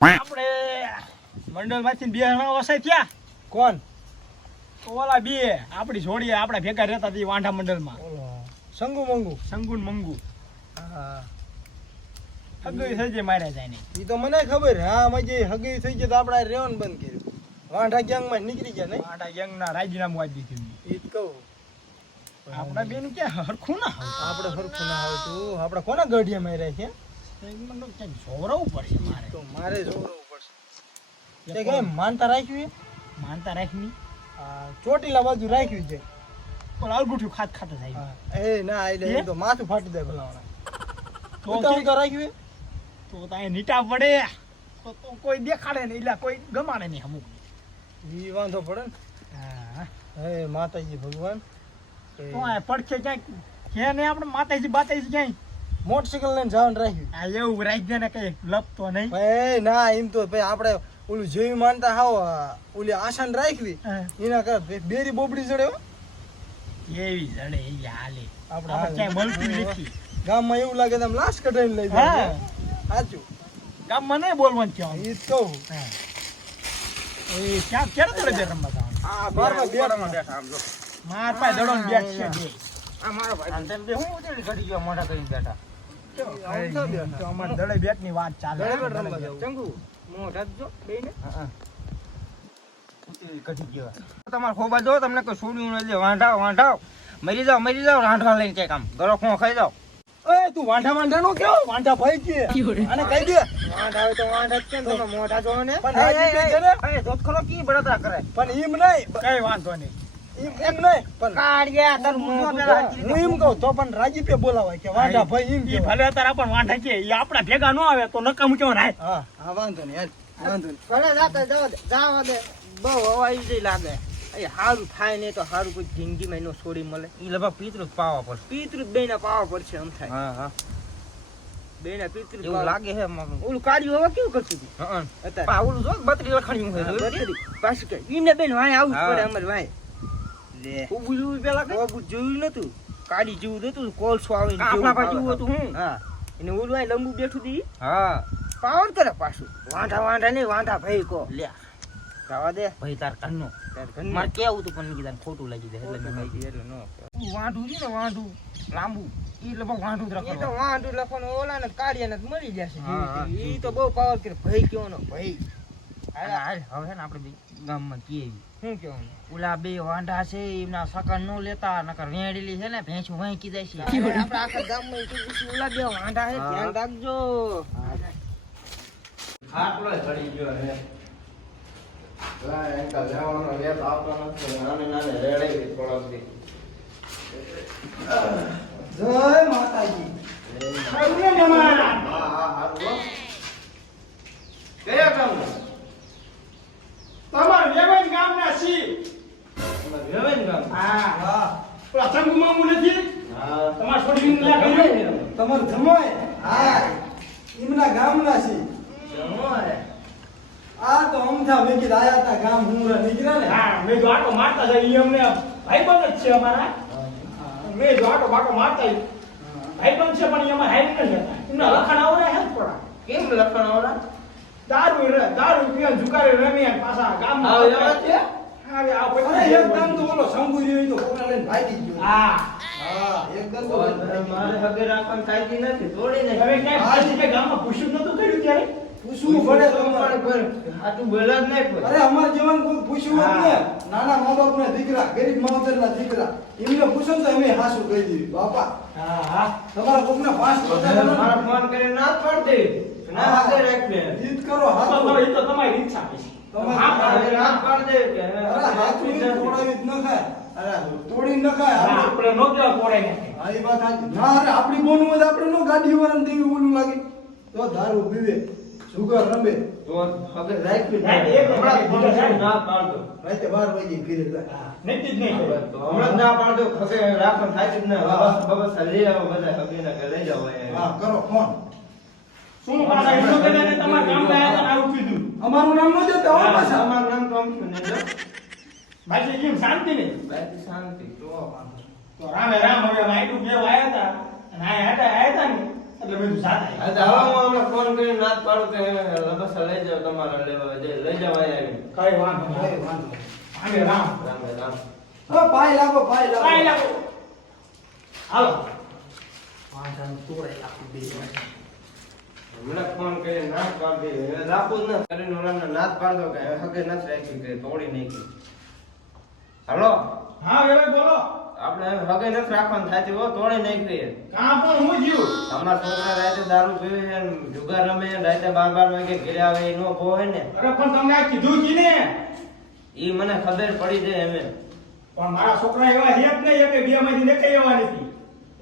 આપણે મંડળમાંથી બે જણા વસાઈ થયા. કોણ? ઓલા બે આપણી જોડી આપણે ભેગા રહેતા હતી વાંઢા મંડળમાં. સંગુ મંગુ. સંગુન મંગુ. હગઈ થઈ જાય માર્યા જાય ને. એ તો મને ખબર હા મજે હગી થઈ જાય તો આપણે રેવાનું બંધ કર્યું. વાંઢા ગેંગમાં નીકળી ગયા નહીં. વાંઢા ગેંગના રાજીનામું આપી દીધું એ જ કહું. આપણા બેન ક્યાં હરખું ના આપણે સરખું ના આવતું આપણે કોના ગઢિયા માર્યા છે? જોવરાવું પડશે મારે તો મારે જોવું પડશે. તે માનતા રાખ્યું માનતા રાખી ચોટીલા બાજુ રાખ્યું છે. પણ અલગુઠ્યું ખાત ખાતે થાય. એ ના એટલે તો માથું ફાટી જાય ભલાવણા તો તો રાખ્યું તો ત્યાં નીટા પડે. તો કોઈ દેખાડે નહીં એટલે કોઈ ગમાડે નહીં અમુક. ઈ વાંધો પડે ને? હા. હે માતાજી ભગવાન. તો આ પડખે ક્યાંક છે ને આપણે માતાજી બાતાજી ક્યાંય? મોટરસાઇકલ લઈને જવાનું રાખ્યું. આ એવું રાખી દે ને કઈ લપતો નહીં. ભાઈ ના એમ તો ભાઈ આપણે ઓલું જેવી માનતા હાવ ઓલી આશાન રાખવી. એના કર બેરી બોબડી જડે એવી જડે એ હાલે. આપણે ક્યાંય મળતી નથી. ગામમાં એવું લાગે તમે લાશ કઢાઈને લઈ જાય. સાચું. ગામમાં નહીં બોલવાનું કહેવાનું. એ ક્યાં ક્યારે દડે બે રમવા જવાનું? આ બારમાં બેઠા. માર પાસે દડો ને છે બે. આમ થા બેઠા. મરી જાવ મરી જાવ રાંઠવા લઈને કઈ આમ ગરો ખો ખાઈ જાવ ઓય તું વાંઢા વાંઢા નો કેવો વાંઢા ભાઈ કે અને કહી દે વાંઢા હોય તો વાંઢા જ કેમ તમે મોઢા જો ને પણ દોત ખરો કી બળતરા કરે પણ એમ નહીં કઈ વાંધો નહીં. એમ નહીં પણ કાઢ્યા તારું હું એમ કહું તો પણ રાજીપે બોલાવાય કે વાંઢા ભાઈ એમ ઈ ભલે અત્યારે આપણને વાંઢા છે ઈ આપણા ભેગા ન આવે તો નકામું કેવું રાય? હા હા વાંધો નહીં હાલ, વાંધો નહીં. ભલે જાતા જવા દે દે બહુ હવાઈ જઈ લાગે. એ હારું થાય નહીં તો સારું કોઈ જિંદગીમાં એનો છોડી મળે. એ લગભગ પિતૃ જ પાવા પડશે. પિતૃ જ બેના પાવા પડશે એમ થાય. હા હા. બેના પિતૃ એવું લાગે હે ઓલું કાઢ્યું હવે કેવું કરશું તું અત્યારે. પા ઓલું જો બત્રી લખણ્યું હે પાછું કે ઈમને બેન વાય આવું પડે અમારે વાય લે. ઉભું જોયું પેલા કે જોયું નતું. કાઢી જેવું નતું કોલસો આવે આપણા પાસે હતું હું. હા એને ઓલું વાય લંબુ બેઠું દી હા. પાવર કરે પાછું. વાંઢા વાંઢા નહીં વાંઢા ભાઈ કો. લે. જવા દે. ભાઈ તાર મારે કેવું તું પણ કીધા ખોટું લાગી દે એટલે મેં એટલે નો વાંઢું છે ને વાંઢું લાંબુ. ઈ લગભગ વાંઢું જ રાખવાનું. તો વાંઢું લખવાનું ઓલા ને કાઢીએ ને મરી જશે. ઈ તો બહુ પાવર કરે. ભાઈ કયો નો ભાઈ. હાલ. હવે ને આપણે ગામમાં કીએ શું કેવાનું ઓલા બે વાંઢા છે એમના સકન નો લેતા નકર વેડેલી છે ને ભેંસું વાંકી જાય છે. આપણે આખા ગામમાં છે, ઓલા બે વાંઢા છે ધ્યાન રાખજો. આટલો ચડી ગયો હે અંકલ લેવાનો લેત આવતો નાને નાને રેડાઈ થોડોક દી જય માતાજી હા હા હારું હો. કયા ગામના તમાર વેવાઈ ગામના છી તમે વેવાઈને ગામ હા હા પેલા સંગુ મામુ નથી હા તમાર છોડી મુલા કર્યું તમાર જમાય હા એમના ગામના છે. આ તો અમથા ભેગી આયા તા ગામ હુંરા નીકળ્યા ને. હા મેં જો આટો મારતા જાય ઈ અમને ભાઈબંધ જ છે અમારા. મેં જો આટો બાટો મારતા ભાઈબંધ છે પણ એમાં અમારા હાઈટ નથી એમના લખાણ આવડે હે થોડા. કેમ લખણ આવરા દારૂ રે- દારૂ પીએ ને જુગારે રમે ને પાછા ગામમાં આવ આ પછી એકદમ તો ઓલો શંભુ જેવી તો કોકરા લઈને ભાગી ગયો. હા. હા એક તો મારે હગે રાખવાનું કાયદી નથી તોડી હવે ક્યાંય પાછી કે ગામમાં પૂછ્યું નતું કર્યું ત્યારે? પૂછવું પડે તમારે. આ તું બોલા જ નહીં કોઈ. અરે અમાર જીવન કોઈ પૂછ્યું ને નાના મા બાપ ના દીકરા ગરીબ માવતર ના દીકરા એમને પૂછો તો અમે હાસુ કહી દીધું બાપા. હા હા. તમારા કોક ના પાંચ મારા ફોન કરીને ના જ દે ના હગે રાખને. જીત કરો તો તો એ તો તમારી ઈચ્છા તમારી હા, હા, પણ હગે ના જ પાડ દે અરે હાથ હગે નથી. તોડાવી જ ન ખાય અરે તોડી ન ખાય હા, આપણે આપણે નો કેવા પોરાય નાખે. હા એ વાત સાચી. ના અરે આપણી બોનું હોય આપણે નો ગાડી વાળાને દેવી ઓલું લાગે તો દારૂ પીવે સુગર રમે તો રાખવી રાખ. એક હમણાં ના પાડતો. રાતે બાર વાગે ઘરે જાય નથી જ નહીં તો હમણાં જ ના પાડતો હગે રાખવાનું થાય જ નહીં. બસ, બસ, લઈ આવો બધા ઘરે લઈ જાવ. હા કરો ફોન શું પાછા ને તમારા ગામમાં આયા તા ને કીધું અમારું નામ ન જતો હો હા, પાછા. અમારું નામ તો અમથું નહીં, જો. બાકી કેમ શાંતિ ને બાકી શાંતિ. તો તો રામે રામ હવે વાયડું બે આવ્યા હતા? અને આ હાટા આયા હતા ને? એટલે બધું સાથે હવે હું હમણાં ફોન કરીને નાત પાડું કે લબસ લઈ જાવ તમારા લેવા જે લઈ જાવ આયા. કઈ વાંધો કઈ નહીં વાંધો નહીં. આને રામ. રામે રામ. ઓ ભાઈ લાગો ભાઈ લાગો. ભાઈ લાગો. હાલો. વાંધો તોડે લાખું બે હમણાં ફોન કરીને નાત પાડી દે. હવે રાખવું જ ન કરીને ઓલાને નાત પાડ દો કે હવે હગે નથી રાખી કે તોડી નાખી હાલો? હા વેવાઈ બોલો. આપણે હગે નથી રાખવાનું થાતી હો તોડી નાખી કાં પણ હું જ્યું અમારા છોકરા રાતે દારૂ પીવે છે જુગાર રમે રાતે બાર બાર વાગે ઘરે આવે એ નો પોહે ને. અરે પણ તમને આ કીધું કી ને ઈ મને ખબર પડી જાય એમ પણ મારા છોકરા એવા છે જ નહીં કે બે માંથી એવા નથી.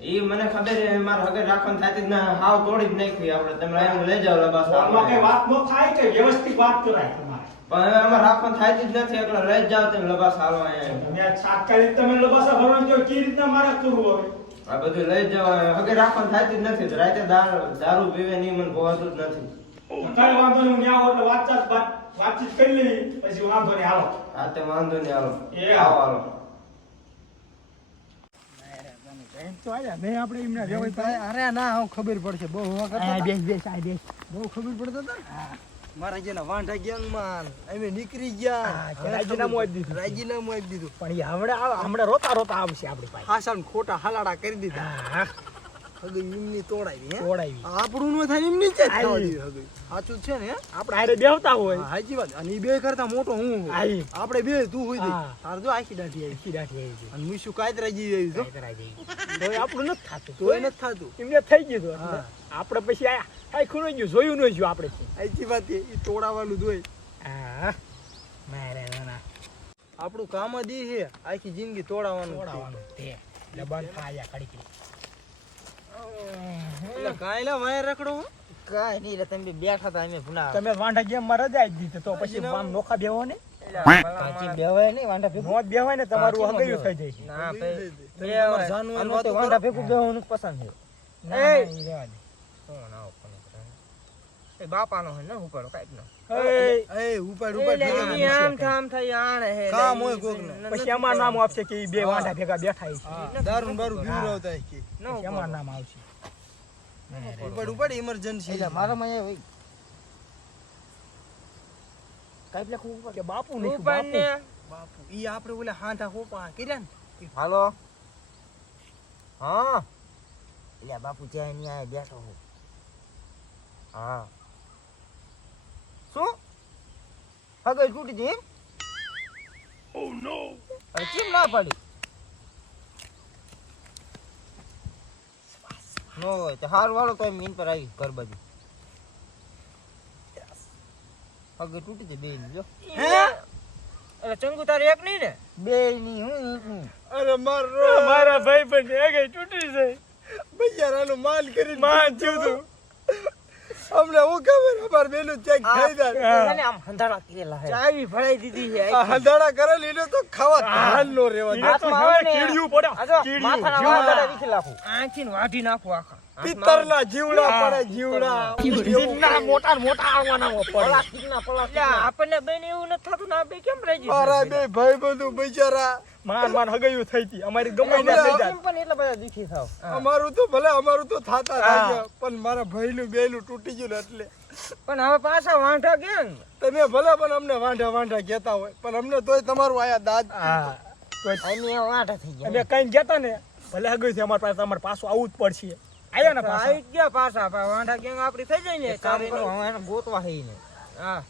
ઈ મને ખબર છે મારા હગર રાખવાનું થાતી જ ના હાવ તોડી જ નાખી આપણે. તમે એમ લઈ જાવ લબાસ આમાં કઈ વાત ન થાય કે વ્યવસ્થિત વાત કરાય તમારે? પણ હવે અમારે રાખવાનું થાતી જ નથી એટલે લઈ જ જાવ તમે લબાસ હાલો અહીંયા. તમે તાત્કાલિક તમે લબાસા ભરવાનું જો કે રીતના મારે કરવું હવે? આ બધું લઈ જાવ હગર હગે રાખવાનું થાતી જ નથી રાતે દારૂ પીવે નહીં મને પોહાતું જ નથી. કઈ વાંધો નહીં હું ન્યા આવું એટલે વાતચાત વાત- વાતચીત કરી લઈ પછી વાંધો નહીં હાલો. આ તે વાંધો નહીં હાલો. એ આવો હાલો તો આયા મેં આપણે એમના વ્યવહાર અરે ના હું ખબર પડશે. બહુ હવા કરતા આ હતા. બેસ બેસ આ બેસ. બહુ ખબર પડતા હતા? મારા જેના વાંઢા ગેંગમાં અમે નીકળી ગયા. રાજીનામું આપી દીધું. રાજીનામું આપી દીધું. પણ એ હમણાં હમણાં રોતા રોતા આવશે આપણી પાસે. ખોટા હાલાડા કરી દીધા. હગઈ એમની તોડાવી હે? તોડાવી. આપણું નો થાય એમની જ તોડાવી હગઈ. સાચું છે ને આપણે હારે બેહતા હોય. હા, વાત. અને ઈ બે કરતા મોટો હું હું. આપણે બે તું હોય દે તાર જો આખી દાઢી આવી. આખી દાઢી આવી ગઈ. અને મુસુ કાયતરા જેવી આવી જો કાંઈ કરાય જઈ. આપણું નથી થાતું. તોય નથી થાતું. એમને થઈ ગયું. આપણે પછી ગયું. જોયું ન આપણે આઈથી વાત એ તોડાવાનું જોઈ હા. મારે આપણું કામ જ એ છે. આખી જિંદગી તોડાવાનું. તોડાવાનું તે લબાન ખાયા કડી એટલે કાંઈ વાય રખડો હું? નહીં એટલે તમે બેઠા હતા અમે ભૂના. તમે વાંઢા ગેમમાં રજા જ દીધી તો પછી આમ નોખા બેહો ને? બેહવાય ને તમારું હગયું થઈ જાય. ના ભાઈ તો વાંઢા ભેગું બેહવાનું પસંદ છે. બાપાનો ને ઉપાડો કાંઈક નો. એ, ઉપાડ ઉપાડ થામ થઈ આણે હે કામ હોય. પછી નામ આપશે કે બે વાંઢા ભેગા બેઠા છે. દારૂ બારૂ કે. નામ આવશે. ઉપાડ ઉપર ઇમરજન્સી એટલે મારામાં એ હોય. કાંઈક લખવું ઉપર. કે બાપુ ને. બાપુ ઈ આપણે ઓલા હાંઠા હોપા કર્યા ને. હાલો. હા. એટલે બાપુ ત્યાં ન્યાય બેઠો હો હા. શું? હગઈ તૂટી હતી? ઓ નો અરે કેમ ના પડી? નો હોય તો હાર વાળો તો મીન પર આવી ઘર બાજુ. હગઈ તૂટી જાય બે જો. હે? અરે ચંગુ તારે એક નહીં ને? બે ની હું અરે મારો મારા ભાઈ પણ એક તૂટી છે બૈયારાનો માલ કરી માન થયું તું. અમને હું ખબર? અમાર બેનું ચેક થઈ જાય. અને આમ હંધાણા કરેલા હે ચાવી ભરાઈ દીધી છે. હંધાણા હંધાડા કરેલ એને તો ખાવા ધાન નો રેવા હાથમાં આવે ને. કીડિયું પડે, કીડિયું, માથાના વાળ બધા નાખું. આંખીન વાઢી નાખું આખા. પિત્તરના જીવડા પડે જીવડા. જીવડા. મોટા મોટા આવવાના પડે. કિડના પલા આપણને બેન એવું ન થતું ના બે કેમ રહી મારા બે ભાઈ બધું બિચારા. માન માન હગયું થઈ હતી અમારી ગમે ના થઈ જાય. પણ એટલા બધા દુખી થાવ. અમારું તો ભલે અમારું તો થાતા. લાગ્યા પણ મારા ભાઈનું બેનું તૂટી ગયું એટલે. પણ હવે પાછા વાંઢા કેમ? તમે ભલે પણ અમને વાંઢા વાંઢા કહેતા હોય પણ અમને તોય તમારું આયા દાદ હા. તો અમે વાંઢા થઈ ગયા. અમે કઈ ગયા ને ભલે હગયું છે અમારી પાસે અમારે પાછું આવવું જ પડશે. આયા ને પાછા. આવી ગયા પાછા. વાંઢા ગેંગ આપડી થઈ જાય ને તારે હવે એને ગોતવા હે ને. હા.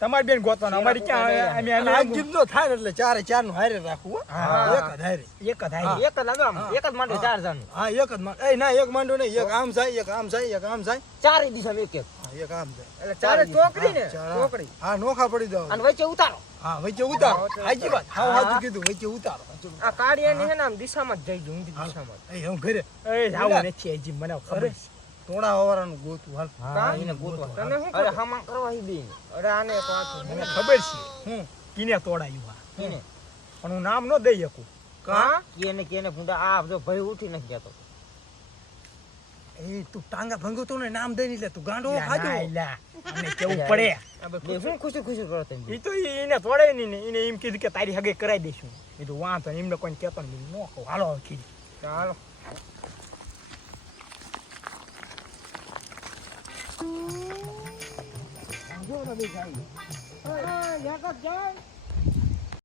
તમારી બેન ગોતવાના. અમારી ક્યાં અમે અમે આ ગીત થાય એટલે ચારે ચારનું હારે રાખવું હા. એક જ હારે. એક જ હારે. એક જ લગામ. એક જ માંડો ચાર જણ. હા એક જ માંડો એ ના એક માંડો નહીં. એક આમ જાય એક આમ જાય એક આમ જાય. ચારે દિશા એક એક એક આમ જાય એટલે ચારે ચોકડી ને? ચોકડી. હા નોખા પડી દો અને વચ્ચે ઉતારો. હા વચ્ચે ઉતારો. હાજી વાત. હા. હાજુ કીધું વચ્ચે ઉતારો. આ કાળિયાની હે. ને આમ દિશામાં જ જઈ દિશામાં એ હું ઘરે. એ જાવ નથી હજી મને ખબર છે. તોડા વાળાનું ગોતું. હાલ કા? તને શું અરે હામાં કરવા હી બેન? અરે આને પાછું મને ખબર છે. હું કિને તોડાયું આ? કિને? પણ હું નામ ન દઈ શકું. કા કેને કેને ભૂંડા આ જો ભાઈ ઉઠી નથી જતો. એ તું ટાંગા ભંગવતો ને નામ દઈ એટલે તું ગાંડો ખાજો. ના, કેવું પડે? ખુશી ખુશી કરો તમે એ તો એને તોડે નહીં ને એને એમ કીધું કે તારી હગે કરાવી દઈશું. કીધું વાંધો નહીં, એમને કોઈ કહેતો નહીં. નો કહું. હાલો કીધું. ચાલો જાય.